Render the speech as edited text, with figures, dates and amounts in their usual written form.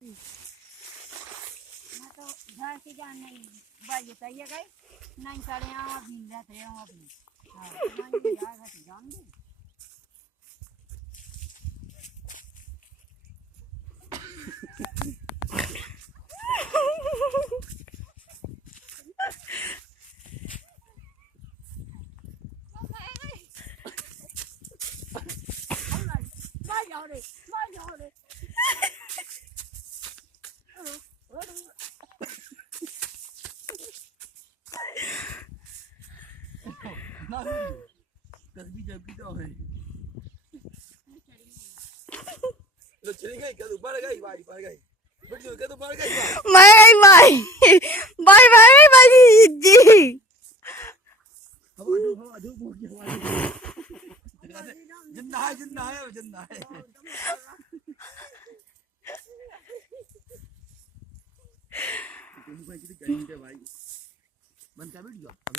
मैं तो घर की जान नहीं बाई चाहिए गई नहीं सारे आवा भी रहते हैं आवा भी हां नहीं यार हट जान दे Lo cheringa que tu para gay, vai, para gay. Video que tu para gay. Bye bye. Bye bye bye जी. Hadu bu ki hava. जिंदा है जिंदा है तुम कोई किसी गरीब है भाई बंद कर वीडियो